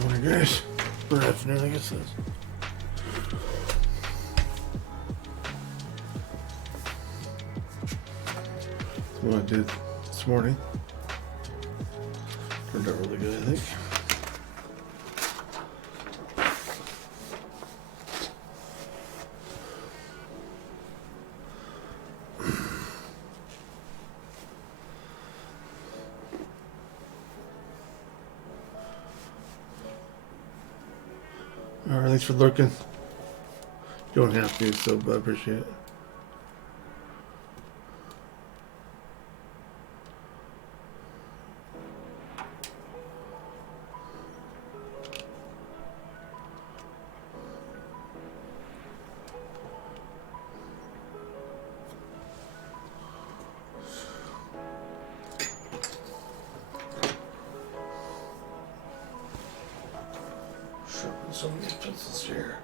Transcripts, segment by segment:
Morning, guys. Or afternoon, I guess it is. That's what I did this morning. Turned out really good, I think. Alright, thanks for lurking. You don't have to, so but I appreciate it. Sharpen some of these pencils here.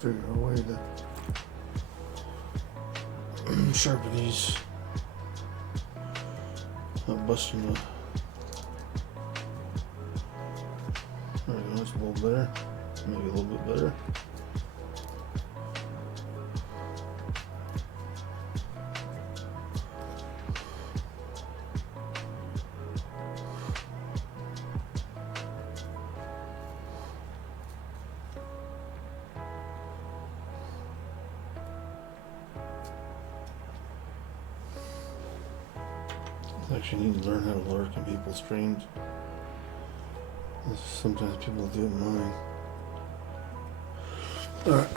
Figure out a way to sharpen these. Not busting the. There we go, that's a little better. Maybe a little bit better. I actually need to learn how to lurk in people's streams. Sometimes people do it in mine. Alright.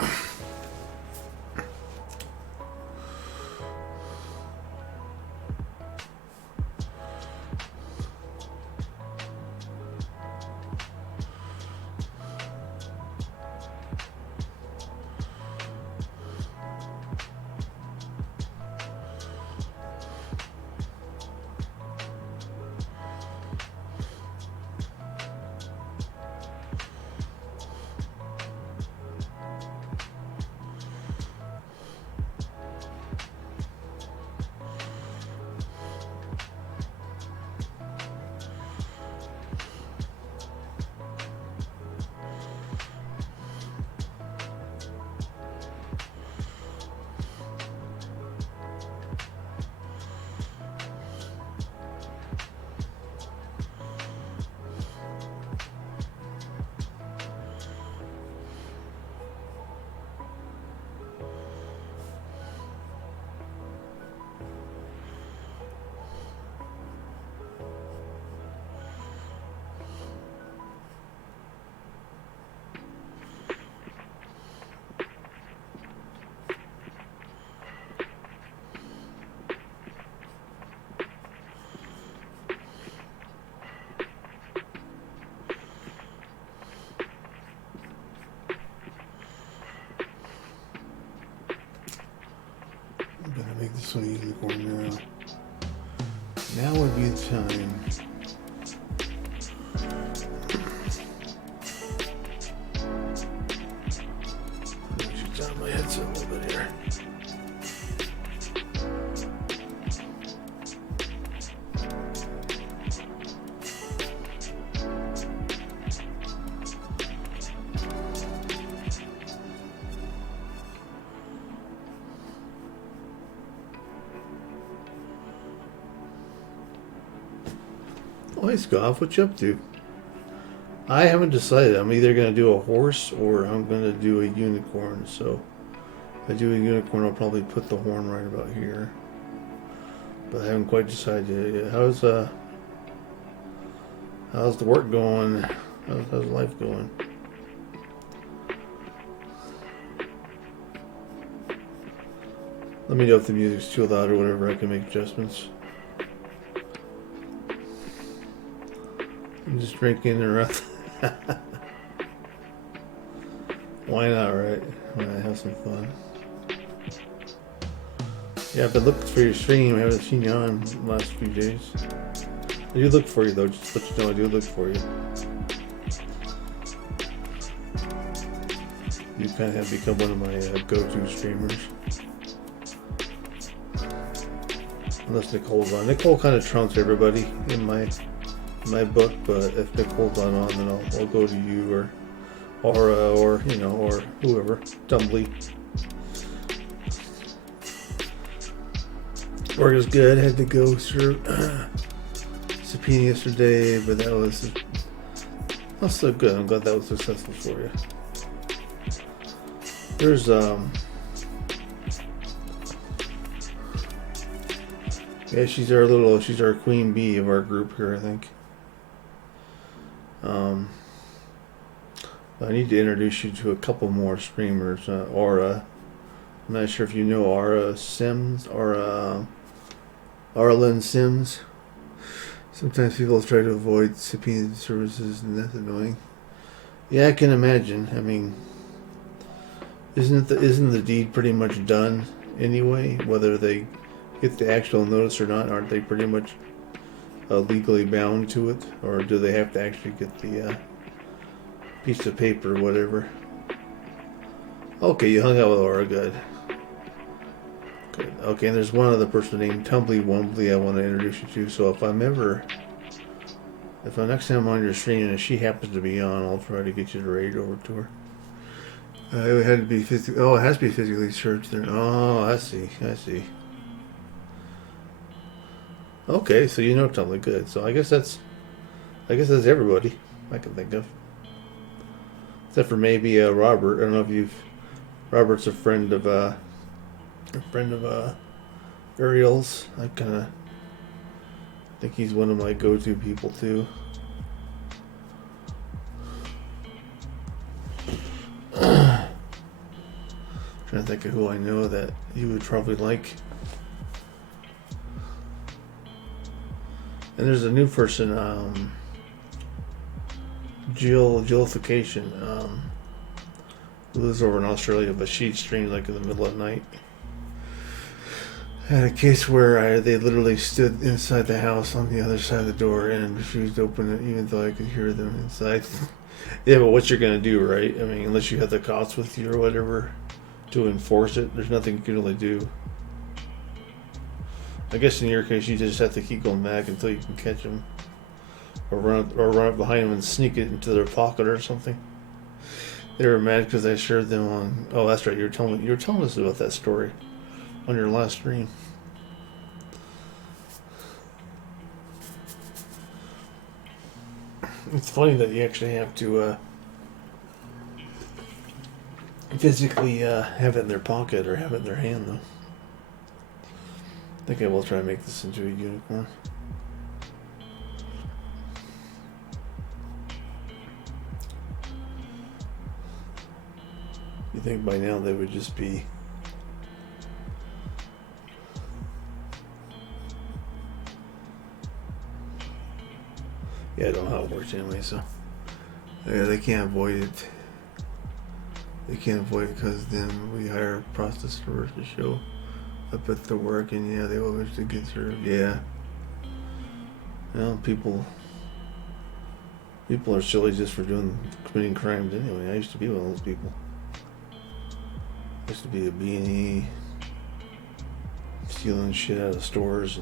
Gotta make this one a unicorn now. Now would be the time. I should down my headset a little bit here. Oh, hey, Scoff, what you up to? I haven't decided. I'm either going to do a horse or I'm going to do a unicorn. So if I do a unicorn, I'll probably put the horn right about here. But I haven't quite decided yet. How's the work going? How's life going? Let me know if the music's too loud or whatever. I can make adjustments. I'm just drinking around. Why not, right? Why not have some fun? Yeah, I've been looking for your stream. I haven't seen you on the last few days. I do look for you, though. Just to let you know, I do look for you. You kind of have become one of my go-to streamers. Unless Nicole's on. Nicole kind of trumps everybody in my book, but if Nicole's not on, then I'll go to you or you know, or whoever. Dumbly. Work is good. Had to go through subpoena yesterday, but that was so good. I'm glad that was successful for you. There's yeah, she's our queen bee of our group here, I think. I need to introduce you to a couple more streamers. Aura, I'm not sure if you know Aura Sims, Arlen Sims. Sometimes people try to avoid subpoenaed services, and that's annoying. Yeah, I can imagine. I mean, isn't the deed pretty much done anyway? Whether they get the actual notice or not, aren't they pretty much legally bound to it, or do they have to actually get the piece of paper or whatever? Okay, you hung out with Aura, good. Good. Okay, and there's one other person named Tumbly Wumbly I want to introduce you to. So if next time I'm on your stream and if she happens to be on, I'll try to get you to raid over to her. It had to be physically. Oh, it has to be physically searched there. Oh, I see. Okay, so you know Tumbly, good. So I guess that's everybody I can think of, except for maybe Robert. I don't know if Robert's a friend of Ariel's. I kind of think he's one of my go-to people too. Trying to think of who I know that you would probably like. And there's a new person, Jillification, who lives over in Australia, but she streams like in the middle of the night. I had a case where they literally stood inside the house on the other side of the door and refused to open it, even though I could hear them inside. Yeah, but what you're gonna do, right? I mean, unless you have the cops with you or whatever to enforce it, there's nothing you can really do. I guess in your case, you just have to keep going back until you can catch them, or run up behind them and sneak it into their pocket or something. They were mad because I shared them on. Oh, that's right. You were telling us about that story on your last stream. It's funny that you actually have to physically have it in their pocket or have it in their hand, though. I think I will try to make this into a unicorn. You think by now they would just be I don't know how it works anyway, so yeah, they can't avoid it. They can't avoid it because then we hire prostitutes to show up at the work, and yeah, they always get served. Yeah. Well, people are silly just for committing crimes anyway. I used to be one of those people. I used to be a B&E, stealing shit out of stores.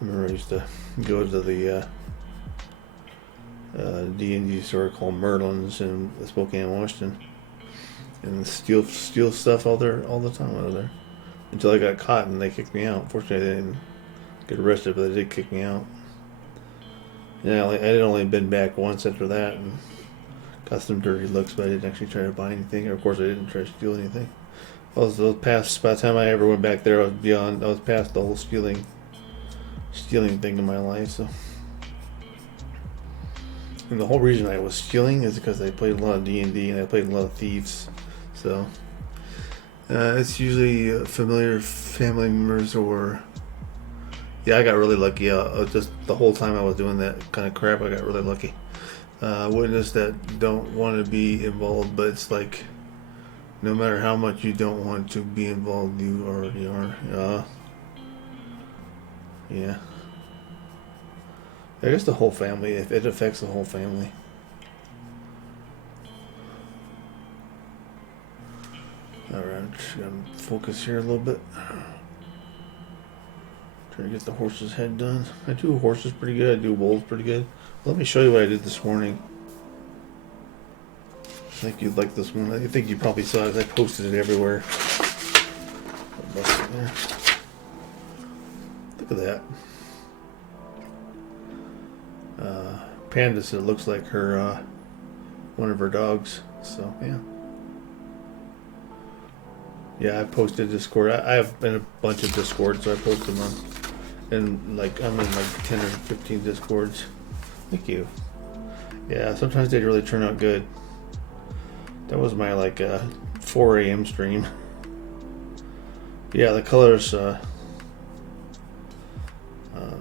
I remember I used to go to the D&D store called Merlin's in Spokane, Washington, and steal stuff all the time out of there until I got caught and they kicked me out. Fortunately, I didn't get arrested, but they did kick me out. Yeah, I had only been back once after that and got some dirty looks, but I didn't actually try to buy anything. Or of course, I didn't try to steal anything. By the time I ever went back there, I was past the whole stealing thing in my life. So, and the whole reason I was stealing is because I played a lot of D&D and I played a lot of Thieves. So it's usually familiar family members or I got really lucky. Just the whole time I was doing that kind of crap, I got really lucky. witness that don't want to be involved, but it's like no matter how much you don't want to be involved, you already are. Yeah. I guess the whole family, if it affects the whole family. Alright, just gonna focus here a little bit. Trying to get the horse's head done. I do horses pretty good, I do wolves pretty good. Let me show you what I did this morning. I think you'd like this one. I think you probably saw it. I posted it everywhere. Look at that. Panda said it looks like her, one of her dogs. So, yeah. Yeah, I posted Discord. I have been a bunch of Discords, so I post them on. And, like, I'm in like 10 or 15 Discords. Thank you. Yeah, sometimes they really turn out good. That was my, like, 4 a.m. stream. Yeah, the colors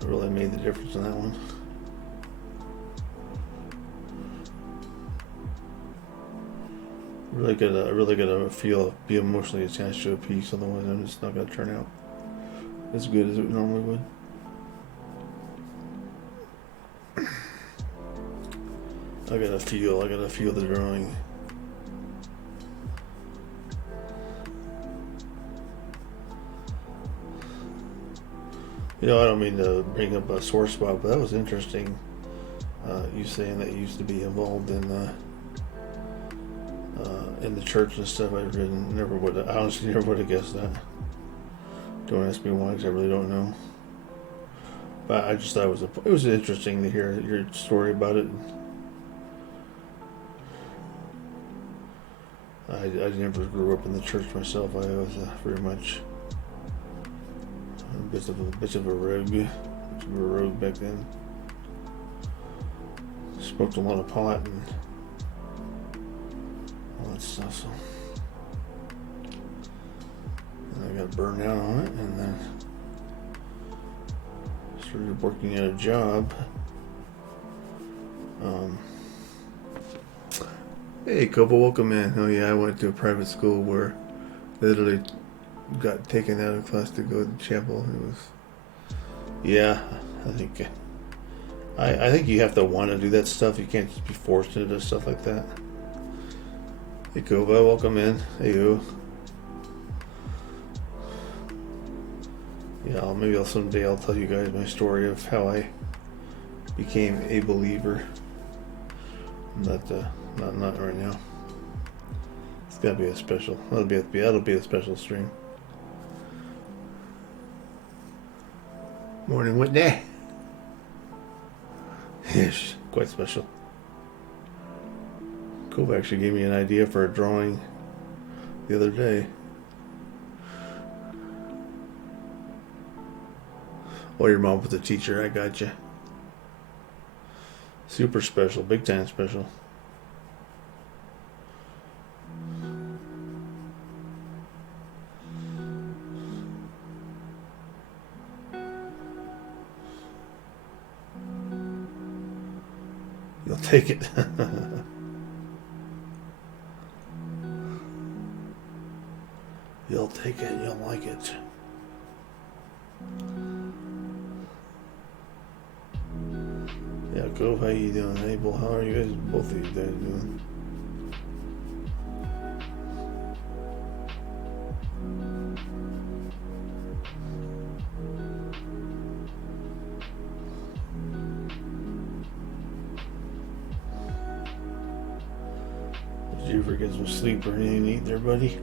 really made the difference in that one. Really gotta be emotionally attached to a piece, otherwise I'm just not gonna turn out as good as it normally would. I gotta feel the drawing. You know, I don't mean to bring up a sore spot, but that was interesting. You saying that you used to be involved in the church and stuff. I honestly never would have guessed that. Don't ask me why, because I really don't know. But I just thought it was interesting to hear your story about it. I never grew up in the church myself. I was very much a bit of a rogue back then. Smoked a lot of pot and all that stuff. So and I got burned out on it, and then started working at a job. Hey, Kobo, welcome in. Oh yeah, I went to a private school where I literally got taken out of class to go to chapel. It was, yeah, I think you have to want to do that stuff. You can't just be forced into stuff like that. Hey, Kobo, welcome in. Hey, you. Yeah, maybe someday I'll tell you guys my story of how I became a believer. Not right now. It's gotta be a special. That'll be a special stream. Morning, Whitney. Yes, quite special. Kobe actually gave me an idea for a drawing the other day. Oh, your mom was a teacher. I got you. Super special, big time special. You'll take it. You'll take it. You'll like it. Yeah, Cove, how you doing? Hey, Bull, how are you guys? Both of you guys doing? Did you ever get some sleep or anything to eat there, buddy?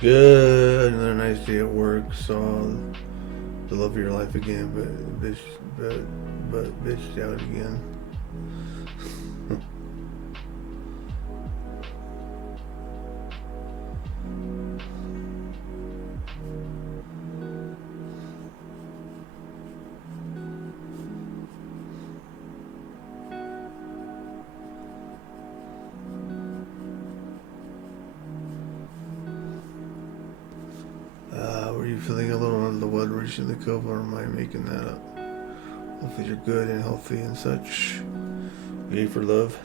Good. Another nice day at work. Saw the love of your life again, but bitched out again. feeling a little under the weather recently, Cove, or am I making that up? Hopefully you're good and healthy and such. Yay for love.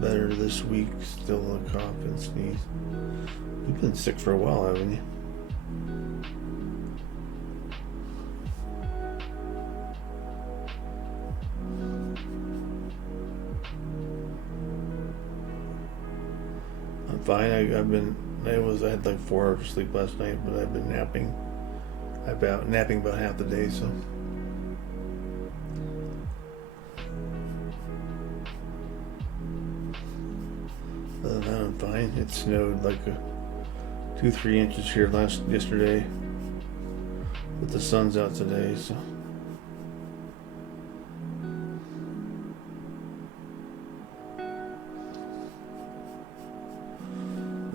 Better this week, still a cough and sneeze. You've been sick for a while, haven't you? I'm fine. I had like 4 hours of sleep last night, but I've been napping. Napping about half the day, so. Other than that, I'm fine. It snowed like 2-3 inches here yesterday, but the sun's out today, so.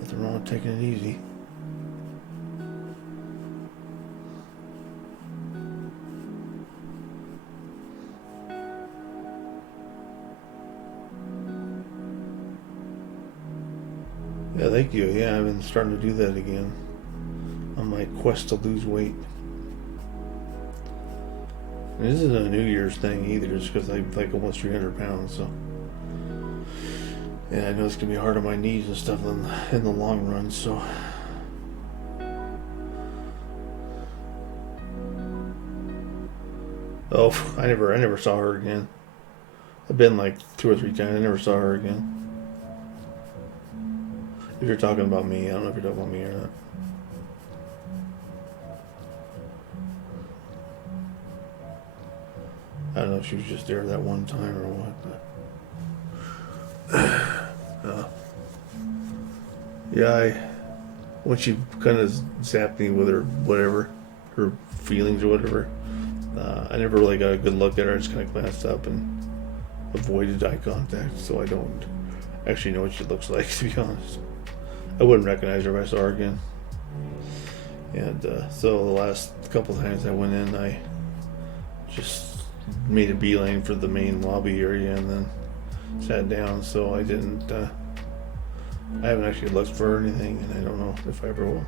Nothing wrong with taking it easy. Yeah, thank you. Yeah, I've been starting to do that again on my quest to lose weight. And this isn't a New Year's thing either, just because I'm like almost 300 pounds, so. Yeah, I know it's going to be hard on my knees and stuff in the long run, so. Oh, I never saw her again. I've been like 2 or 3 times. I never saw her again. If you're talking about me, I don't know if you're talking about me or not. I don't know if she was just there that one time or what, but yeah, when she kind of zapped me with her feelings or whatever, I never really got a good look at her. I just kind of glanced up and avoided eye contact, so I don't actually know what she looks like, to be honest. I wouldn't recognize her if I saw her again. And so the last couple times I went in, I just made a beeline for the main lobby area and then sat down. So I didn't. I haven't actually looked for her or anything, and I don't know if I ever will.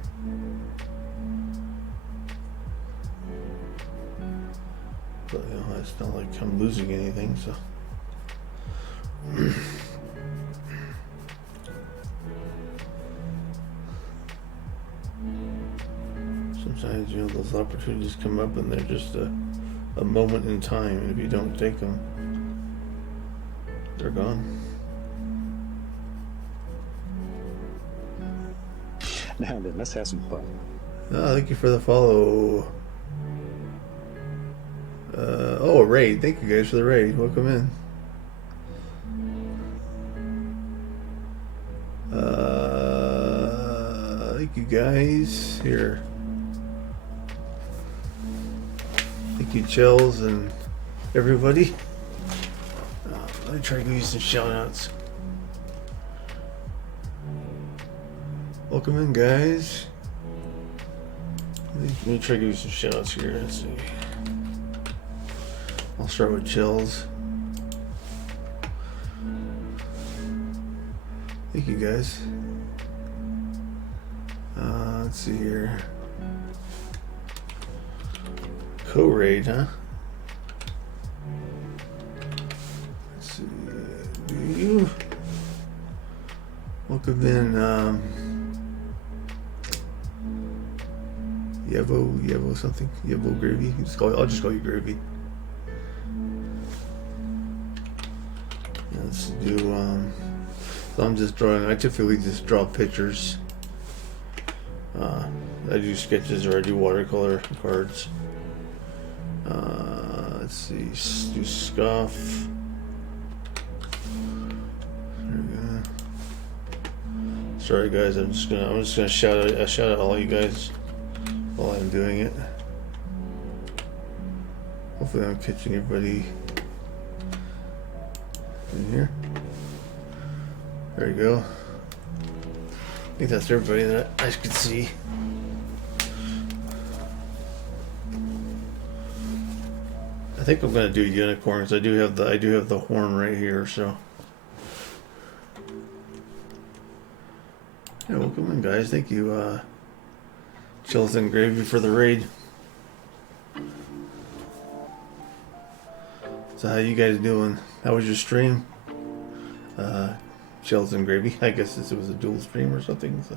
But you know, it's not like I'm losing anything, so. Sometimes, you know, those opportunities come up and they're just a moment in time, and if you don't take them, they're gone. Now then, let's have some fun. Thank you for the follow. A raid. Thank you guys for the raid. Welcome in. Thank you guys. Here. Thank you, Chills, and everybody. Let me try to give you some shout outs. Welcome in, guys. Let me try to give you some shout outs here. Let's see. I'll start with Chills. Thank you, guys. Let's see here. Co-raid, huh? Let's see. Do you? Welcome in, Yevo something. Yevo Gravy. I'll just call you Gravy. Let's do, so I'm just drawing. I typically just draw pictures. I do sketches or I do watercolor cards. Let's see, do Scuff. There we go. Sorry guys, I'm just gonna shout out all you guys while I'm doing it. Hopefully I'm catching everybody in here. There you go. I think that's everybody that I could see. I think I'm gonna do unicorns. I do have the horn right here, so. Yeah, welcome in, guys. Thank you, Chills and Gravy, for the raid. So how you guys doing? How was your stream? Chills and Gravy. I guess it was a dual stream or something. So.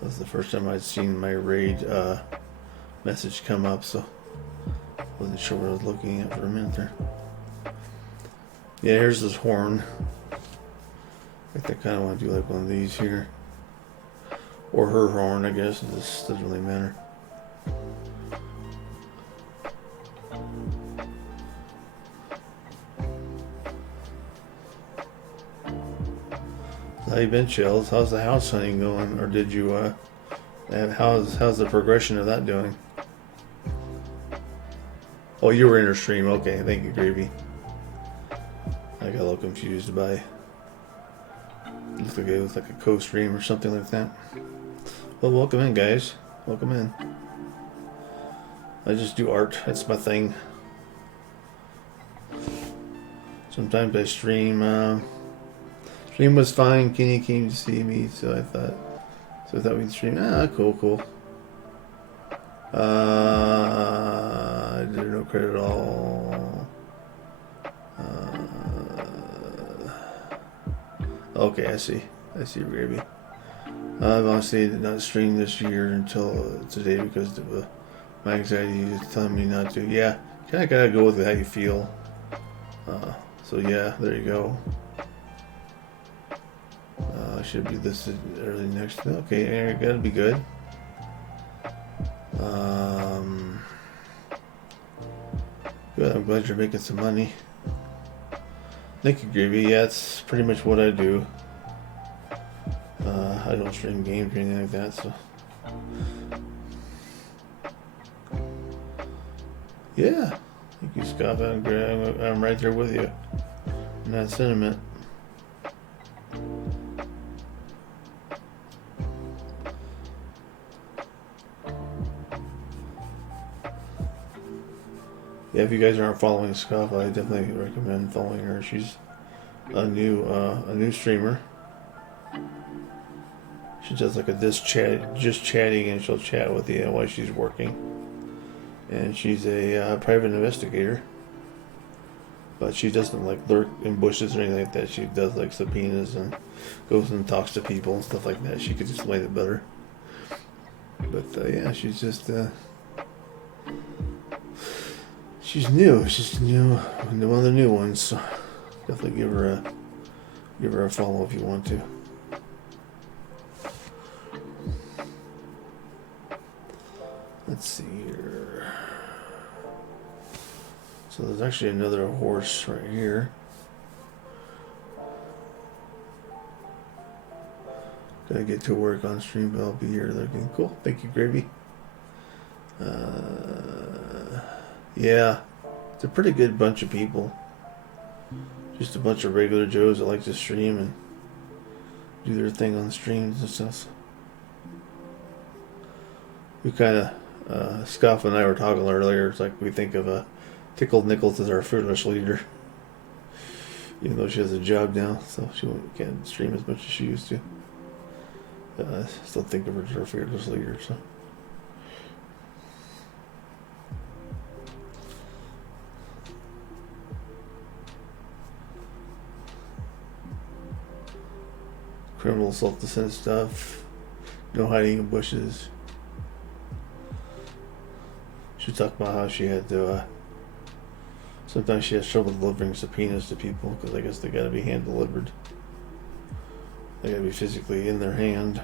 That was the first time I'd seen my raid message come up, so wasn't sure what I was looking at for a minute there. Yeah, here's this horn. I think I kind of want to do like one of these here. Or her horn, I guess. This doesn't really matter. How you been, Chills? How's the house hunting going? Or did you, and how's the progression of that doing? Oh, you were in her stream. Okay, thank you, Gravy. I got a little confused by... Looks like it was like a co-stream or something like that. Well, welcome in, guys. Welcome in. I just do art. That's my thing. Sometimes I stream. Stream was fine. Kenny came to see me, so I thought we'd stream. Ah, cool. I did no credit at all. Okay, I see, Gravy. I've honestly did not stream this year until today because of my anxiety is telling me not to. Yeah, kind of gotta go with how you feel. So yeah, there you go. I should do this early next. Okay, gotta be good. Good. I'm glad you're making some money. Thank you, Gravy. Yeah, that's pretty much what I do. I don't stream games or anything like that, so. Yeah. Thank you, Scott. I'm right there with you in that sentiment. Yeah, if you guys aren't following Scuff, I definitely recommend following her. She's a new streamer. She does like a just chatting, and she'll chat with you while she's working. And she's a private investigator, but she doesn't like lurk in bushes or anything like that. She does like subpoenas and goes and talks to people and stuff like that. She could explain it better. But yeah, she's just she's new. She's new, one of the new ones. So definitely give her a follow if you want to. Let's see here. So there's actually another horse right here. Gotta get to work on stream, but I'll be here looking cool. Thank you, Gravy. Yeah, it's a pretty good bunch of people. Just a bunch of regular Joes that like to stream and do their thing on the streams and stuff. We kind of, Scuff and I were talking earlier. It's like we think of Tickled Nichols as our fearless leader, even though she has a job now, so she can't stream as much as she used to. I still think of her as our fearless leader. So. Criminal self-defense stuff. No hiding in bushes. She talked about how she had to. Sometimes she has trouble delivering subpoenas to people because I guess they got to be hand delivered. They got to be physically in their hand.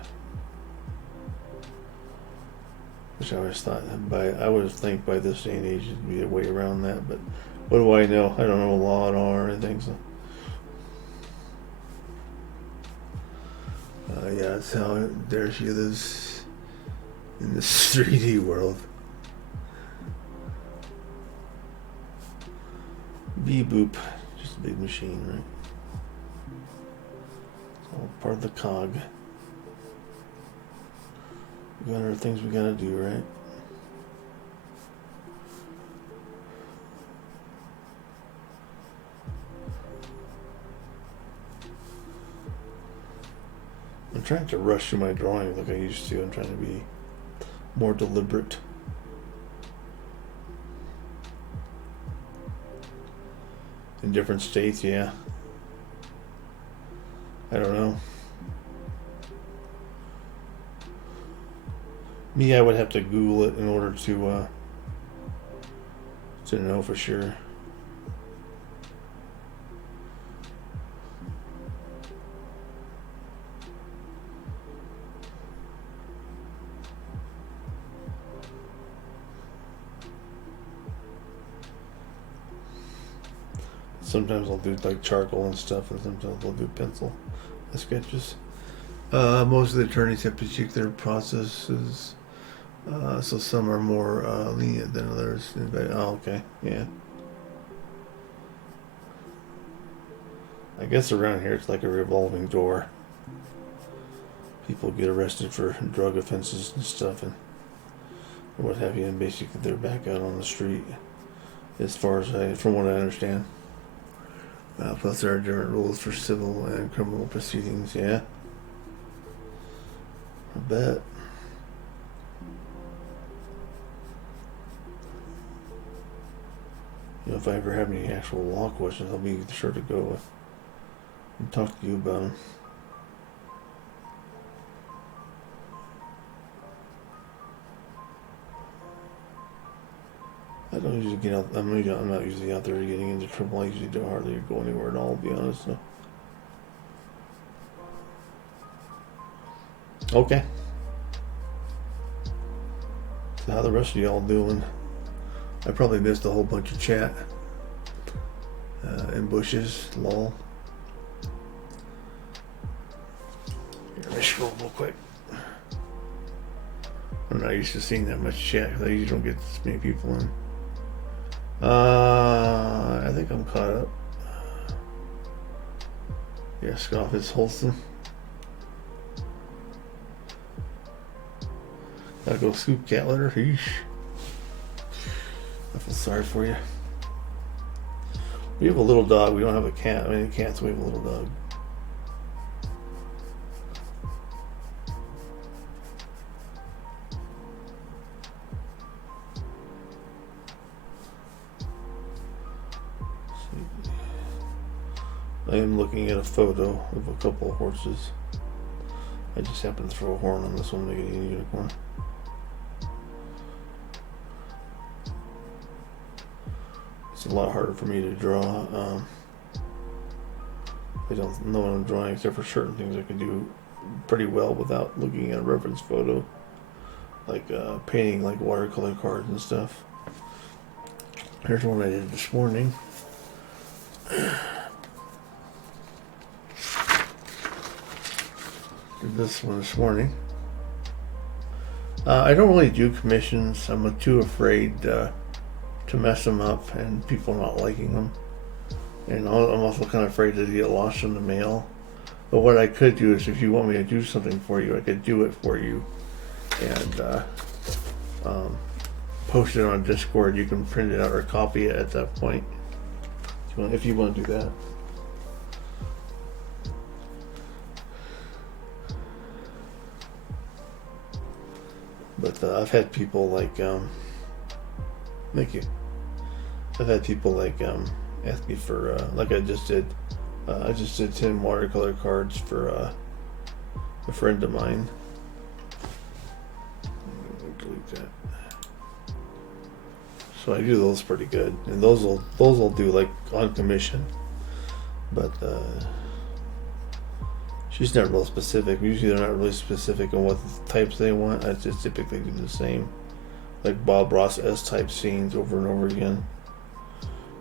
Which I always thought I would think by this day and age it'd be a way around that, but what do I know? I don't know law at all or anything. So. Yeah, that's how there she lives in this 3D world. Beep boop. Just a big machine, right? It's all part of the cog. We got other things we gotta do, right? I'm trying to rush through my drawing like I used to. I'm trying to be more deliberate. In different states, yeah. I don't know. Me, I would have to Google it in order to know for sure. Sometimes I'll do like charcoal and stuff, and sometimes I'll do pencil sketches. Most of the attorneys have to check their processes, so some are more lenient than others. Oh, okay, yeah. I guess around here it's like a revolving door. People get arrested for drug offenses and stuff, and what have you, and basically they're back out on the street. As far as from what I understand. Plus, there are different rules for civil and criminal proceedings. Yeah, I bet. You know, if I ever have any actual law questions, I'll be sure to go and talk to you about them. I don't usually get out. I'm not usually out there getting into trouble. I usually don't hardly go anywhere at all, to be honest. So. Okay. So how the rest of y'all doing? I probably missed a whole bunch of chat. In bushes, lol. Here, let me scroll real quick. I'm not used to seeing that much chat because I usually don't get this many people in. I think I'm caught up. Yeah, Scoff is wholesome. Gotta go scoop cat litter. Eesh. I feel sorry for you. We have a little dog. We don't have a cat. I mean, cats. We have a little dog. I am looking at a photo of a couple of horses. I just happened to throw a horn on this one to make it a unicorn. It's a lot harder for me to draw. I don't know what I'm drawing except for certain things I can do pretty well without looking at a reference photo. Like painting like watercolor cards and stuff. Here's one I did this morning. Did this one this morning. I don't really do commissions. I'm too afraid to mess them up and people not liking them. And I'm also kind of afraid to get lost in the mail. But what I could do is if you want me to do something for you, I could do it for you. And post it on Discord. You can print it out or copy it at that point. If you want to do that. But I've had people like, thank you. I've had people like ask me for, like I just did 10 watercolor cards for a friend of mine. Delete that. So I do those pretty good, and those will do like on commission. But she's not real specific. Usually they're not really specific on what types they want. I just typically do the same, like Bob Ross S-type scenes over and over again,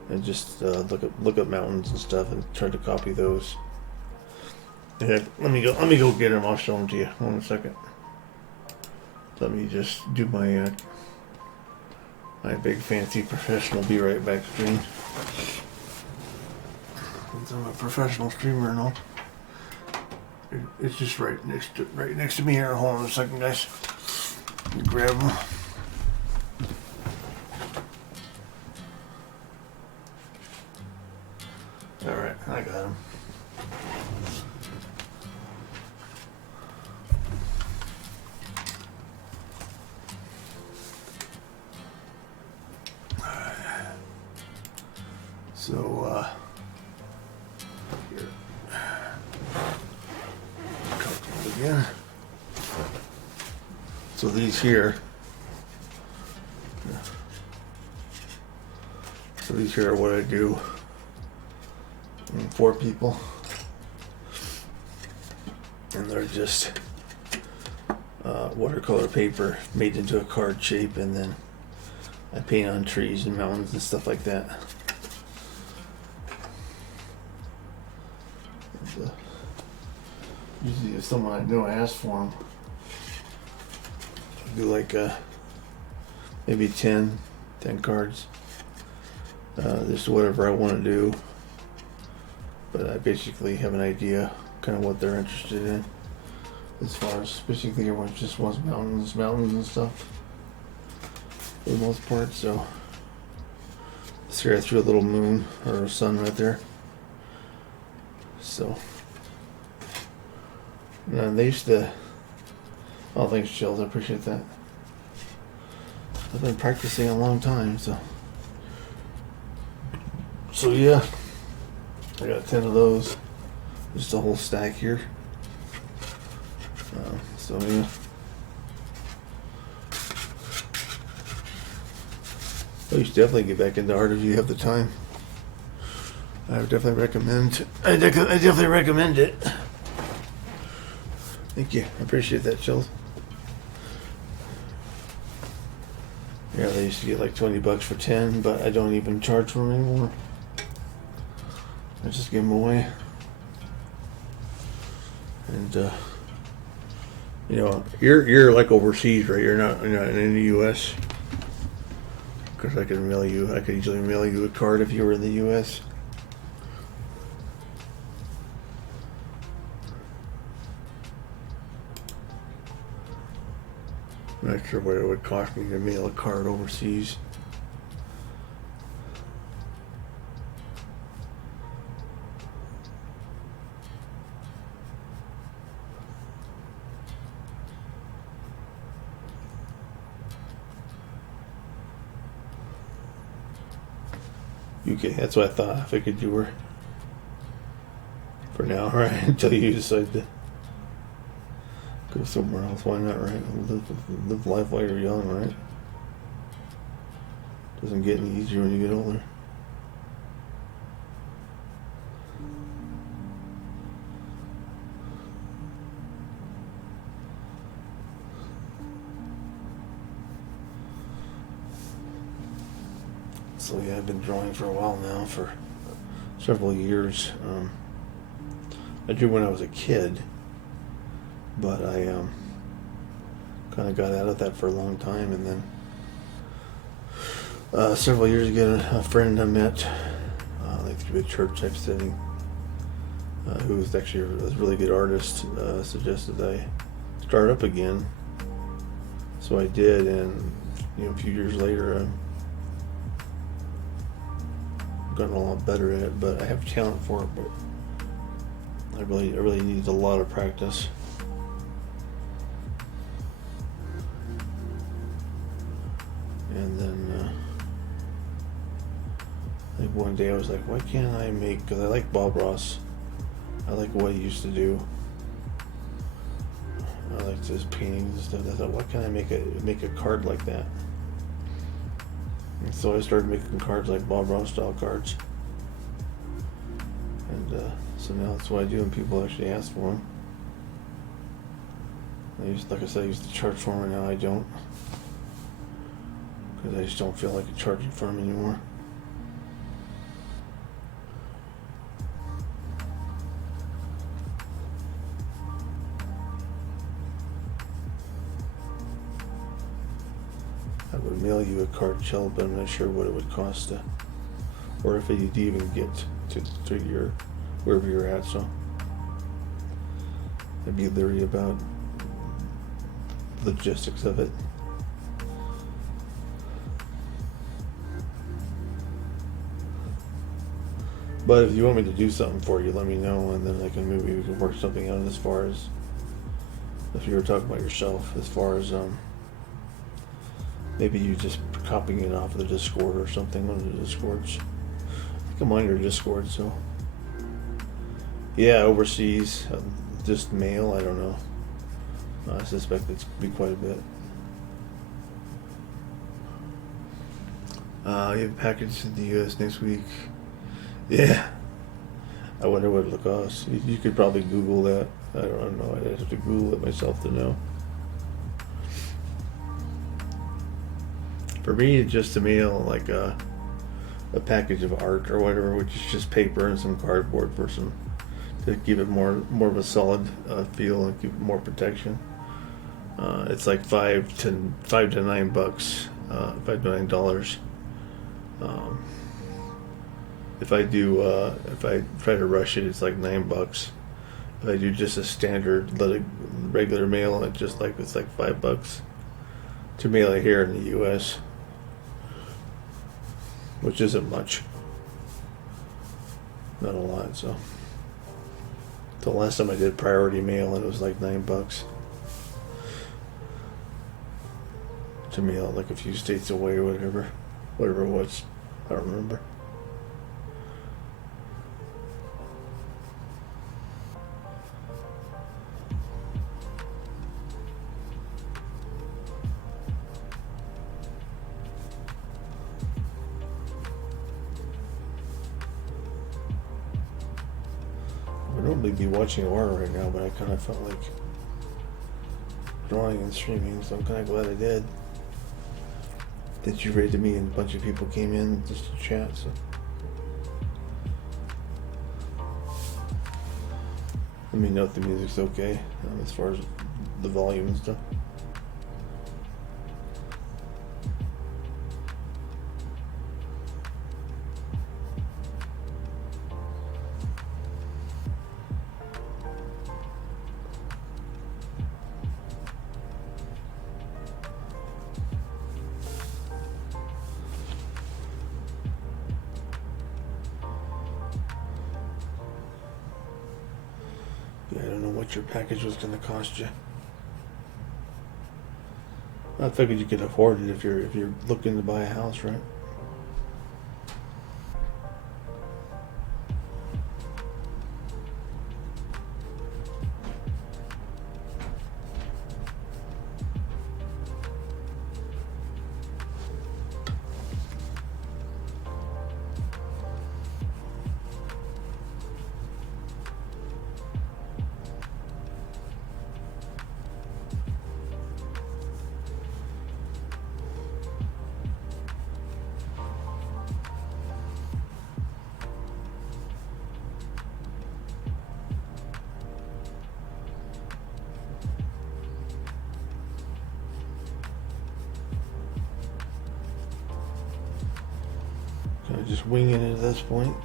and just look at mountains and stuff and try to copy those. Yeah, let me go get them. I'll show them to you. Hold on a second. Let me just do my big fancy professional be right back screen. Since I'm a professional streamer and all. It's just right next to me here. Hold on a second, guys. Grab them. All right, I got them. So, here. Comfortable again. So these here. So these here are what I do. 4 people. And they're just watercolor paper made into a card shape, and then I paint on trees and mountains and stuff like that. And, usually if someone I know asks for them, I do like maybe 10 cards. Just whatever I want to do. But I basically have an idea kind of what they're interested in. As far as basically everyone just wants mountains and stuff for the most part. So this here I threw a little moon or a sun right there. So and they used to. Oh, thanks, Chills. I appreciate that. I've been practicing a long time, so yeah. I got 10 of those. Just a whole stack here. So yeah. Oh, you should definitely get back into art if you have the time. I would definitely recommend. I definitely recommend it. Thank you. I appreciate that, Chills. Yeah, they used to get like $20 for 10, but I don't even charge for them anymore. I just give them away. And you know, you're like overseas, right? You're not in the U.S. Because I could easily mail you a card if you were in the U.S. I'm not sure what it would cost me to mail a card overseas. UK, that's what I thought. I figured you were. For now, right? Until you decide to go somewhere else. Why not, right? Live life while you're young, right? Doesn't get any easier when you get older. So yeah, I've been drawing for a while now, for several years. I drew when I was a kid, but I kind of got out of that for a long time, and then several years ago, a friend I met, like through a church type setting, who was actually a really good artist, suggested I start up again. So I did, and a few years later, gotten a lot better at it, but I have talent for it, but I really need a lot of practice. And then I think one day I was like, why can't I make, because I like Bob Ross, I like what he used to do, I like his paintings and stuff. I thought, why can't I make a card like that? And so I started making cards like Bob Ross style cards. And so now that's what I do, and people actually ask for them. Like I said, I used to charge for them, and now I don't. Because I just don't feel like charging for them anymore. I would mail you a card, Shell, but I'm not sure what it would cost to, or if you'd even get to your wherever you're at. So I'd be leery about logistics of it. But if you want me to do something for you, let me know, and then maybe we can work something out as far as if you were talking about yourself, as far as maybe you just copying it off of the Discord or something, one of the Discords. I think I'm on your Discord, so yeah, overseas, just mail. I don't know. I suspect it's be quite a bit. You have a package to the U.S. next week. Yeah. I wonder what it'll cost. You could probably Google that. I don't know. I'd have to Google it myself to know. For me, it's just to mail like a package of art or whatever, which is just paper and some cardboard for some to give it more of a solid feel and give it more protection. It's like $5 to $9, $5 to $9. If I try to rush it, it's like $9. If I do just a standard regular mail, it's like $5 to mail it here in the U.S., which isn't much, not a lot. So the last time I did priority mail, it was like $9 to mail like a few states away or whatever it was. I don't remember. I would normally be watching horror right now, but I kind of felt like drawing and streaming, so I'm kind of glad I did. That you rated me and a bunch of people came in just to chat, so. Let me know if the music's okay, as far as the volume and stuff. Yeah, I don't know what your package was going to cost you. I figured you could afford it if you're looking to buy a house, right? Kind of just winging it at this point.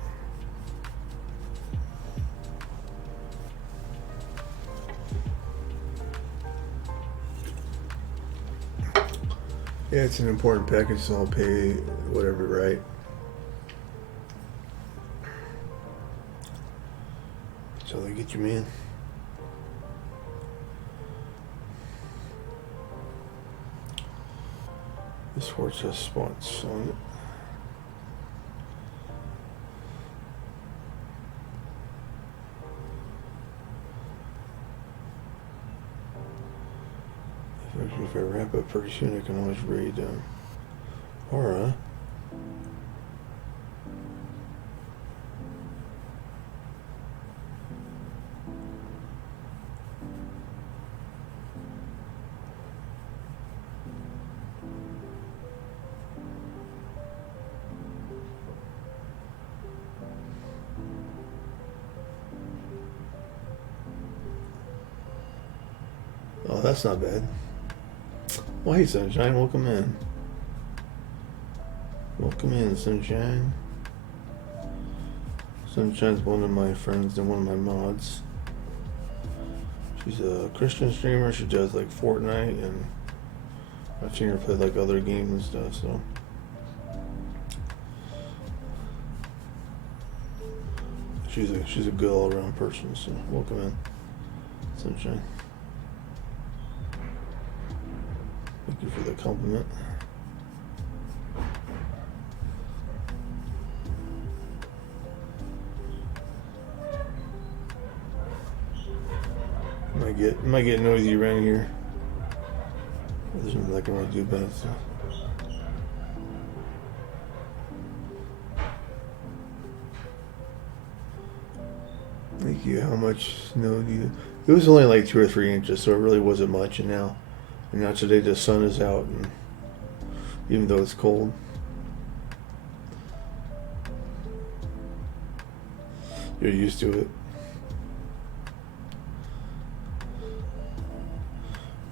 Yeah, it's an important package, so I'll pay whatever, right? So they get you, man. This horse has spots on it. If I wrap up pretty soon, I can always read Aura. Oh, that's not bad. Well, hey, Sunshine, welcome in. Welcome in, Sunshine. Sunshine's one of my friends and one of my mods. She's a Christian streamer. She does like Fortnite, and I've seen her play like other games and stuff, so. She's a good all around person. So welcome in, Sunshine. Thank you for the compliment. Might get noisy around here. There's nothing I can really do about it. So. Thank you. How much snow do you? It was only like 2 or 3 inches, so it really wasn't much. And now today the sun is out, and even though it's cold, you're used to it.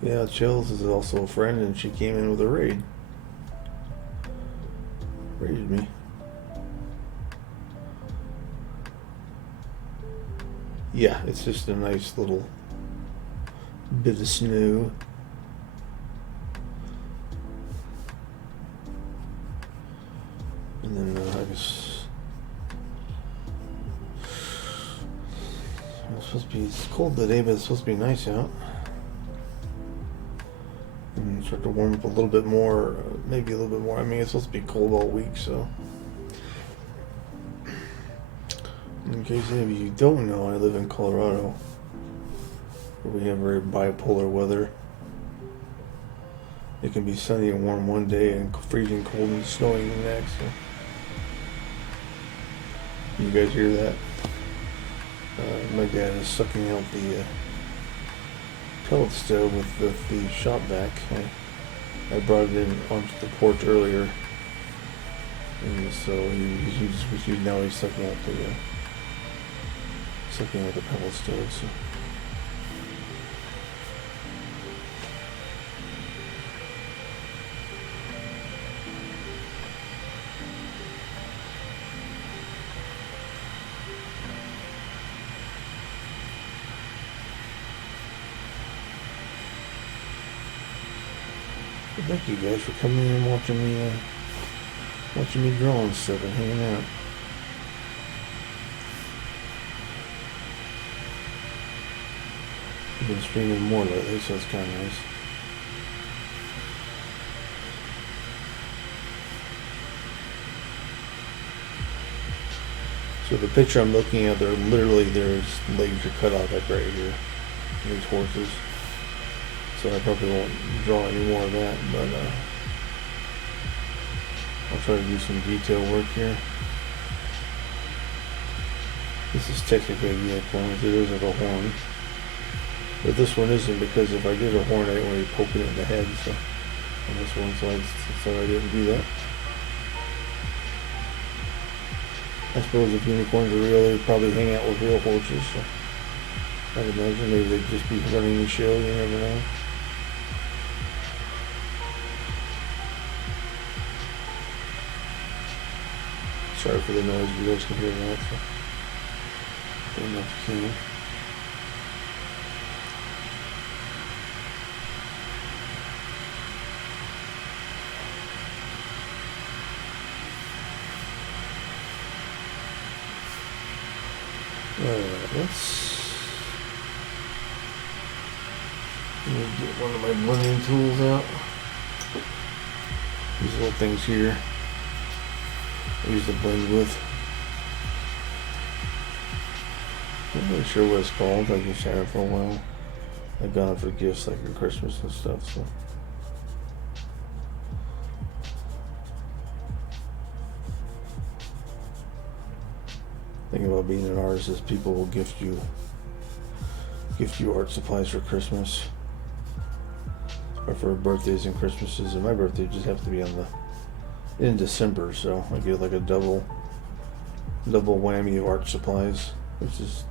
Yeah, Chills is also a friend, and she came in with a raid. Raided me. Yeah, it's just a nice little bit of snow. And then I guess it's supposed to be, it's cold today, but it's supposed to be nice out. And start to warm up a little bit more, maybe a little bit more. I mean, it's supposed to be cold all week, so. In case any of you don't know, I live in Colorado, where we have very bipolar weather. It can be sunny and warm one day and freezing cold and snowing the next. So. You guys hear that? My dad is sucking out the pellet stove with the shop vac. I brought it in onto the porch earlier, and so now he's sucking out the pellet stove. So. Thank you guys for coming in and watching me draw and stuff and hanging out. I've been streaming more lately, so it's kind of nice. So the picture I'm looking at, there's legs are cut off like right here. These horses. So I probably won't draw any more of that, but I'll try to do some detail work here. This is technically a unicorn, it is like a horn. But this one isn't, because if I did a horn, I didn't want to be poking it in the head, so on this one, so I didn't do that. I suppose if unicorns are real, they'd probably hang out with real horses, so I'd imagine maybe they'd just be running the show, you never know. Sorry for the noise, you guys can hear that, so I don't know if you can. Let me get one of my blending tools out. These little things here I use to blend with. I'm not really sure what it's called. I've just had it for a while. I've got it for gifts like for Christmas and stuff, so. The thing about being an artist is people will gift you art supplies for Christmas or for birthdays and Christmases, and my birthday just happens to be in December, so I get like a double whammy of art supplies, which is,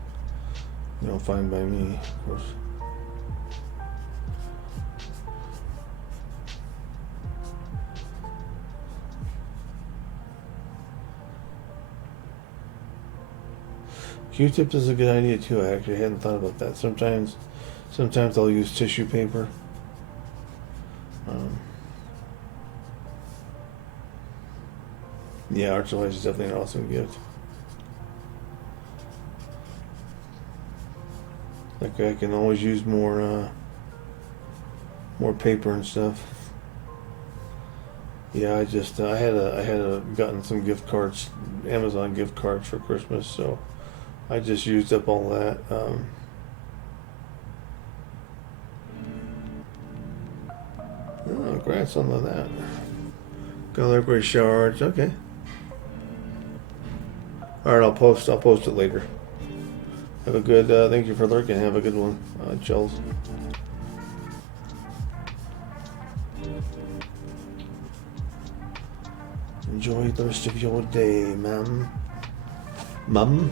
fine by me, of course. Q-tip is a good idea too. I actually hadn't thought about that. Sometimes I'll use tissue paper. Yeah, art supplies is definitely an awesome gift. Like I can always use more paper and stuff. Yeah, I had gotten some gift cards, Amazon gift cards for Christmas, so I just used up all that. Congrats on that. Got library shards. Okay. All right, I'll post it later. Have a good. Thank you for lurking. Have a good one, Chels. Enjoy the rest of your day, ma'am. Mum?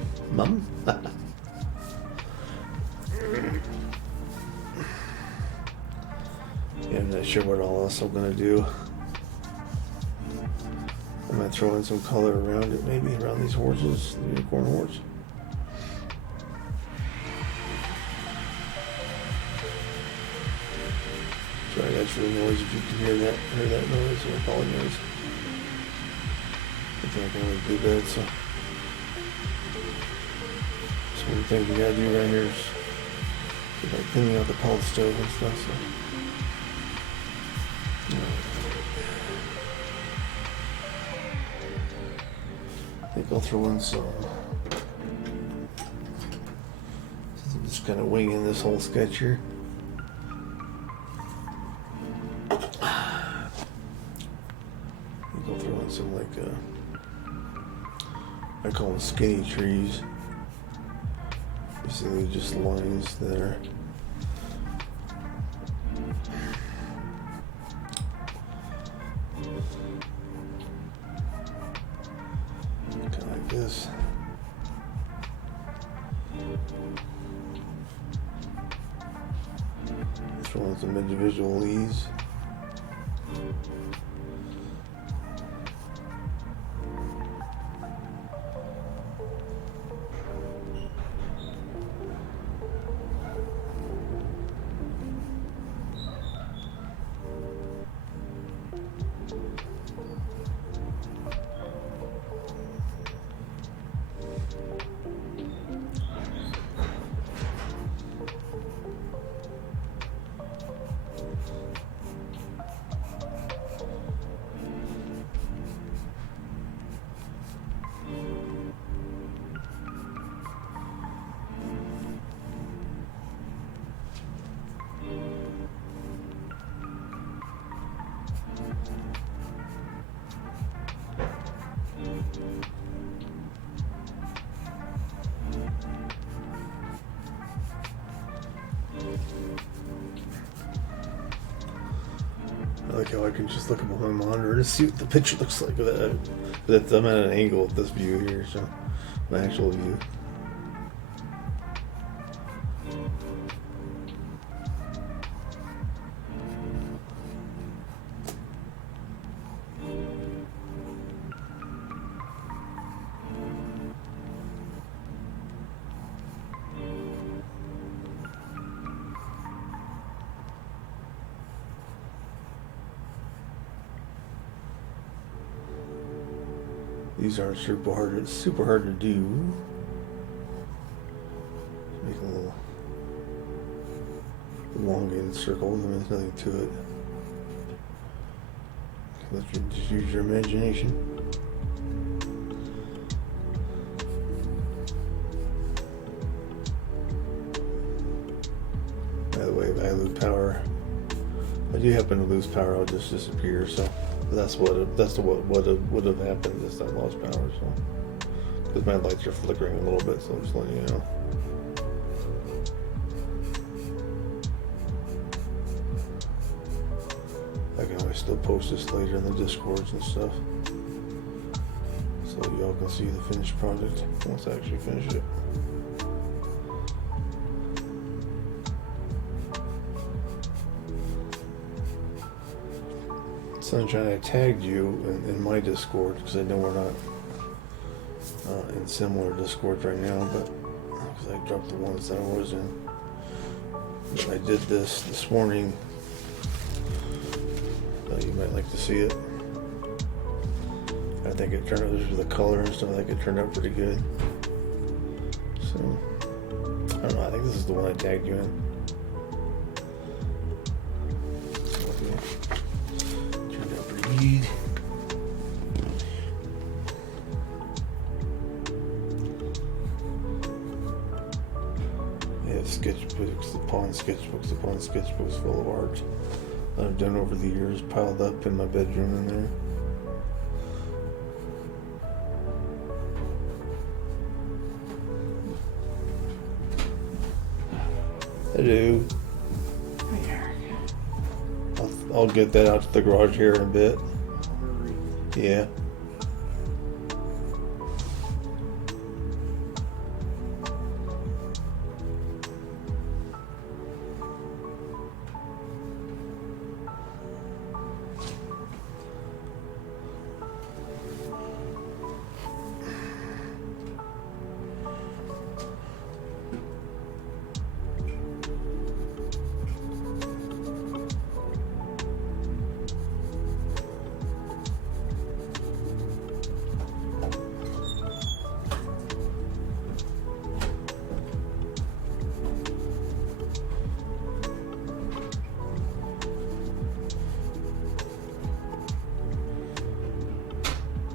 Yeah, I'm not sure what all else I'm gonna do. I might throw in some color around it, maybe around these horses, the unicorn horse. Sorry, that's really noise. If you can hear that noise, or calling noise. I think I can only do that. So one thing we gotta do right here is like cleaning out the pellet stove and stuff. So. I think I'll throw in some. I'm just kind of winging this whole sketch here. I think I'll throw in some I call them skinny trees. Basically just lines that are kind of like this. Throw in some individual leaves. I like how I can just look up on my monitor and see what the picture looks like of that. I'm at an angle of this view here, so my actual view. These aren't super hard. It's super hard to do. Make a little elongated circle. I mean, there's nothing to it. Let you just use your imagination. By the way, if I lose power, if I do happen to lose power, I'll just disappear. So. That's what would have happened if I lost power. So, because my lights are flickering a little bit, so I'm just letting you know. I can always still post this later in the Discords and stuff, so y'all can see the finished product once I actually finish it. Sunshine, I tagged you in my Discord because I know we're not in similar Discords right now, but because I dropped the ones that I was in. But I did this morning. You might like to see it. I think it turned out, with the color and stuff, I think it turned out pretty good. So, I don't know, I think this is the one I tagged you in. Okay. Turn that read. Yeah, sketchbooks, the pawn sketchbooks full of art that I've done over the years, piled up in my bedroom in there. Hello. I'll get that out to the garage here in a bit. Yeah.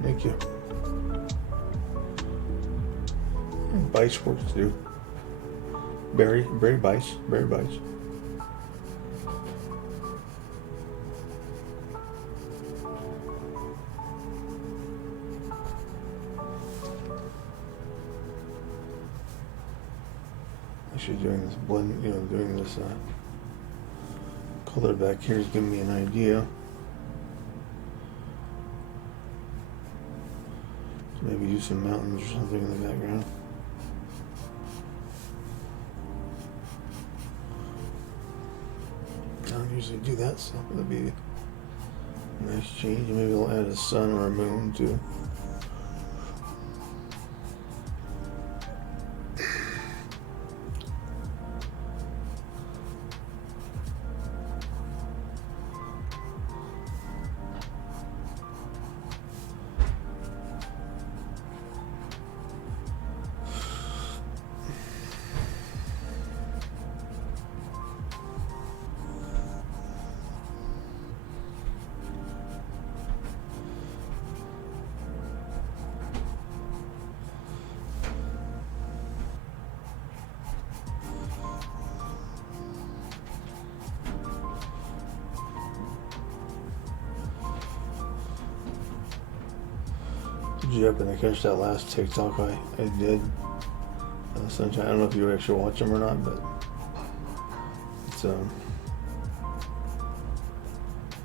Thank you. Bice works too. Berry bice. Actually doing this blend, doing this color back here is giving me an idea. So maybe use some mountains or something in the background. I don't usually do that, so that'd be a nice change. Maybe I'll add a sun or a moon too. Did you happen to catch that last TikTok I did? Sunshine. I don't know if you actually watch them or not, but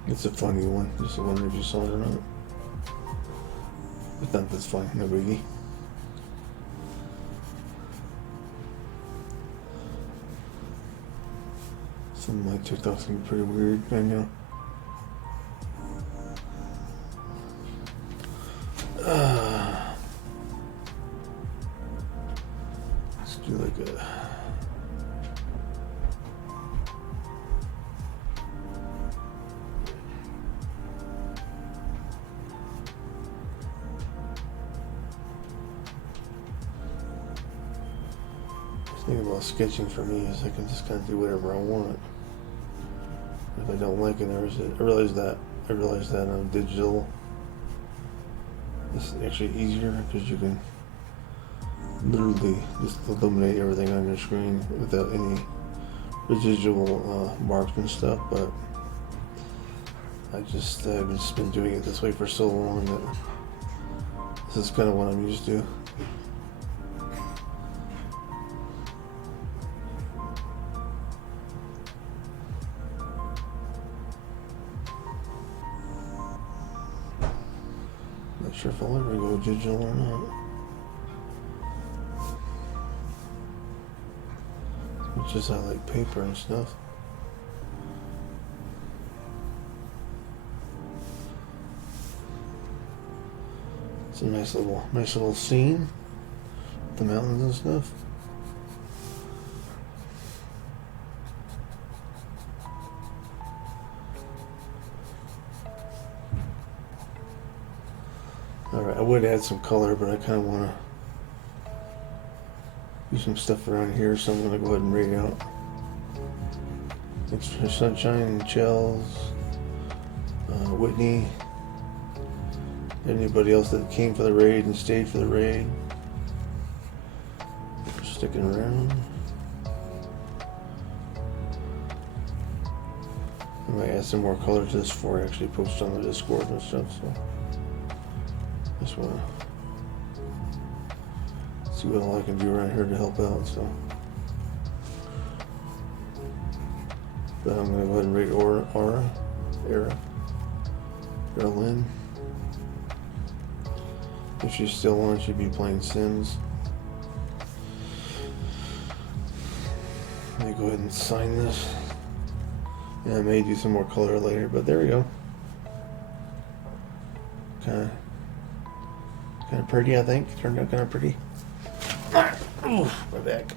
it's a funny one. Just wondering if you saw it or not. It's not that's funny, no biggie. Some of my TikToks can be pretty weird, I know. Let's do like a thing about sketching for me is I can just kind of do whatever I want. If I don't like it, I realize that on digital it's actually easier because you can literally just eliminate everything on your screen without any residual marks and stuff. But I've just been doing it this way for so long that this is kind of what I'm used to. Not sure if I'll ever go digital or not. It's just I like paper and stuff. It's a nice little scene. The mountains and stuff. Alright, I would add some color, but I kind of want to do some stuff around here, so I'm gonna go ahead and raid out. Thanks for Sunshine, Chels, Whitney, anybody else that came for the raid and stayed for the raid. For sticking around. I might add some more color to this before I actually post on the Discord and stuff, so just wanna see what all I can do around here to help out, so. But I'm gonna go ahead and rate Era Lynn. If she's still on, she'd be playing Sims. Let me go ahead and sign this. Yeah, I may do some more color later, but there we go. Kind of pretty, I think. Turned out kind of pretty. Oof, my back.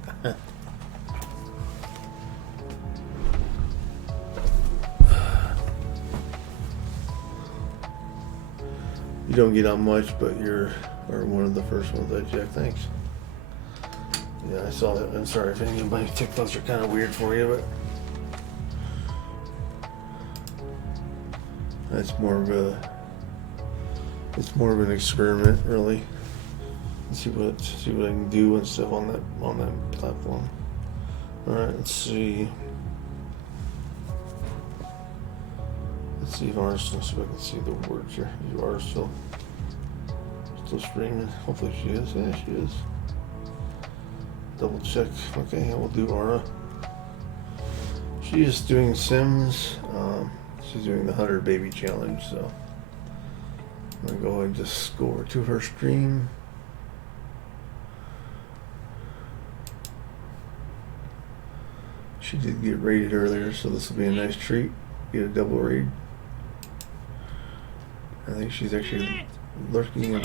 You don't get on much, but you're one of the first ones I checked. Thanks. Yeah, I saw that. I'm sorry if any of my TikToks are kind of weird for you, but it's more of an experiment, really. See what I can do and stuff on that platform. All right, let's see. Let's see if ours, so I can see the words here. You are still streaming. Hopefully she is. Yeah, she is. Double check. Okay, we'll do Aura. She is doing Sims. She's doing the 100 Baby Challenge, so I'm gonna go ahead and just go over to her stream. She did get raided earlier, so this will be a nice treat. Get a double raid. I think she's actually lurking in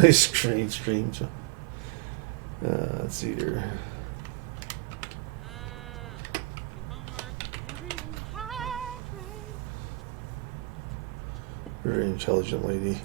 my stream. So let's see here. Very intelligent lady.